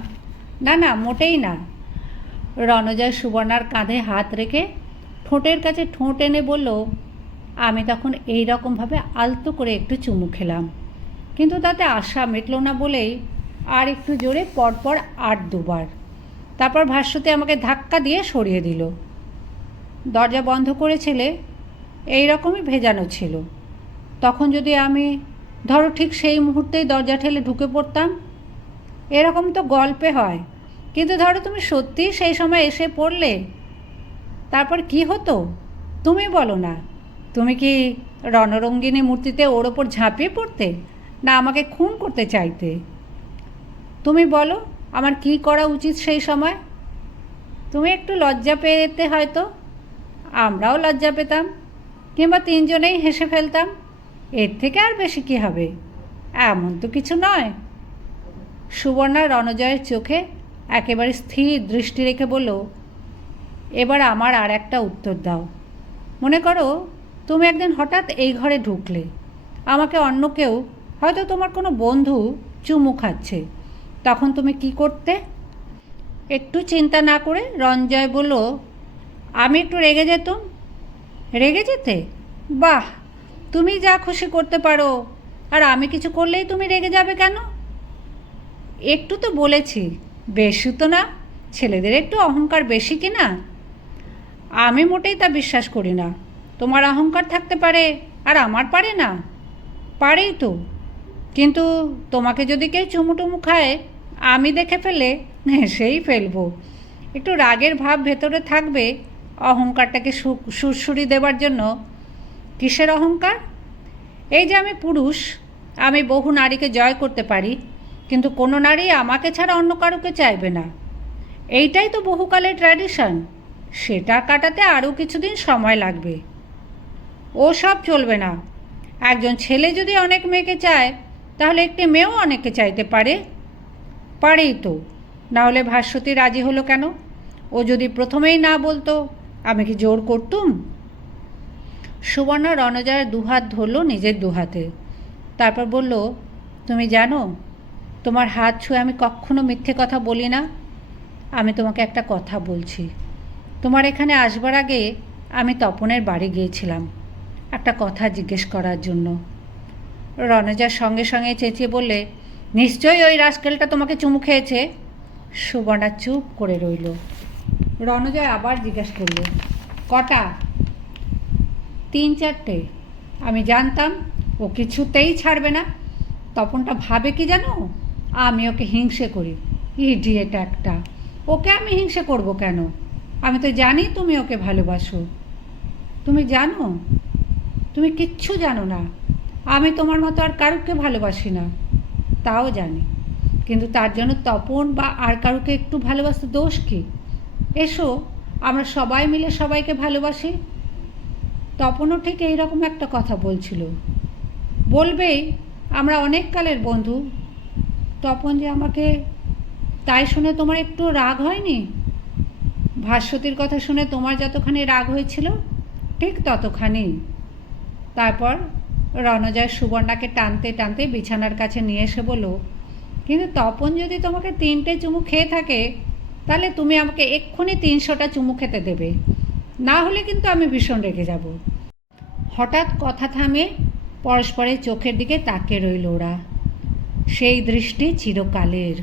না না, মোটেই না। রণজয় সুবর্ণার কাঁধে হাত রেখে ঠোঁটের কাছে ঠোঁট এনে বলল, আমি তখন এই রকমভাবে আলতো করে একটু চুমু খেলাম, কিন্তু তাতে আশা মিটল না বলেই আর একটু জোরে পরপর 8-2 বার। তারপর ভাস্বতী আমাকে ধাক্কা দিয়ে সরিয়ে দিল। দরজা বন্ধ করেছিলে, এই রকমই ভেজানো ছিল। তখন যদি আমি ধরো ঠিক সেই মুহূর্তেই দরজা ঠেলে ঢুকে পড়তাম, এরকম তো গল্পে হয়, কিন্তু ধরো তুমি সত্যিই সেই সময় এসে পড়লে, তারপর কি হতো তুমি বলো না? তুমি কি রণরঙ্গিনী মূর্তিতে ওর ওপর ঝাঁপিয়ে পড়তে, না আমাকে খুন করতে চাইতে? তুমি বলো, আমার কি করা উচিত সেই সময়? তুমি একটু লজ্জা পেতে হয়তো, আমরাও লজ্জা পেতাম, কিংবা তিনজনেই হেসে ফেলতাম। এর থেকে আর বেশি কী হবে? এমন তো কিছু নয়। সুবর্ণা রণজয়ের চোখে একেবারে স্থির দৃষ্টি রেখে বলল, এবার আমার আর একটা উত্তর দাও। মনে করো তুমি একদিন হঠাৎ এই ঘরে ঢুকলে, আমাকে অন্য কেউ, হয়তো তোমার কোনো বন্ধু, চুমু খাচ্ছে, তখন তুমি কি করতে? একটু চিন্তা না করে রণজয় বলল, আমি একটু রেগে যেতাম। রেগে যেতে? বাহ, তুমি যা খুশি করতে পারো, আর আমি কিছু করলেই তুমি রেগে যাবে কেন? একটু তো বলেছি, বেশি তো না। ছেলেদের একটু অহংকার বেশি কি না? আমি মোটেই তা বিশ্বাস করি না। তোমার অহংকার থাকতে পারে, আর আমার পারে না? পারেই তো, কিন্তু তোমাকে যদি কেউ চুমুটুমু খায়, আমি দেখে ফেলে হেসেই ফেলবো। একটু রাগের ভাব ভেতরে থাকবে অহংকারটাকে সুরসুরি দেবার জন্য। কিসের অহংকার? এই যে আমি পুরুষ, আমি বহু নারীকে জয় করতে পারি, কিন্তু কোনো নারী আমাকে ছাড়া অন্য কারোকে চাইবে না। এইটাই তো বহুকালের ট্র্যাডিশন। সেটা কাটাতে আরও কিছুদিন সময় লাগবে। ও সব চলবে না। একজন ছেলে যদি অনেক মেয়েকে চায়, তাহলে একটি মেয়েও অনেককে চাইতে পারে। পারেই তো, না হলে ভাস্বতী রাজি হলো কেন? ও যদি প্রথমেই না বলতো, আমি কি জোর করতুম? সুবর্ণা রণজয়ের দুহাত ধরল নিজের দুহাতে। তারপর বলল, তুমি জানো, তোমার হাত ছুঁয়ে আমি কখনো মিথ্যে কথা বলি না। আমি তোমাকে একটা কথা বলছি, তোমার এখানে আসবার আগে আমি তপনের বাড়ি গিয়েছিলাম একটা কথা জিজ্ঞেস করার জন্য। রনজার সঙ্গে সঙ্গে চেঁচিয়ে বললে, নিশ্চয়ই ওই রাস্কেলটা তোমাকে চুমু খেয়েছে। সুবর্ণা চুপ করে রইল। রনজয় আবার জিজ্ঞেস করল, কটা? 3-4টে। আমি জানতাম ও কিছুতেই ছাড়বে না। তপনটা ভাবে কি জানো, আমি ওকে হিংসে করি। ইডিয়েট একটা। ওকে আমি হিংসে করব কেন? আমি তো জানি তুমি ওকে ভালোবাসো। তুমি জানো? তুমি কিচ্ছু জানো না। আমি তোমার মতো আর কারুকে ভালোবাসি না, তাও জানি। কিন্তু তার জন্য তপন বা আর কারুকে একটু ভালোবাসতে দোষ কী? এসো, আমরা সবাই মিলে সবাইকে ভালোবাসি। তপনও ঠিক এইরকম একটা কথা বলছিল। বলবেই, আমরা অনেক কালের বন্ধু। তপন যে আমাকে, তাই শুনে তোমার একটু রাগ হয়নি? ভাস্বতীর কথা শুনে তোমার যতখানি রাগ হয়েছিল ঠিক ততখানি। তারপর রণজয় সুবর্ণাকে টানতে টানতে বিছানার কাছে নিয়ে এসে বলল, কিন্তু তপন যদি তোমাকে 3টে চুমু খেয়ে থাকে, তাহলে তুমি আমাকে এক্ষুনি 300টা চুমু খেতে দেবে, না হলে কিন্তু আমি ভীষণ রেগে যাব। হঠাৎ কথা থামে পরস্পরের চোখের দিকে তাকিয়ে রইল ওরা। সেই দৃষ্টি চিরকালের।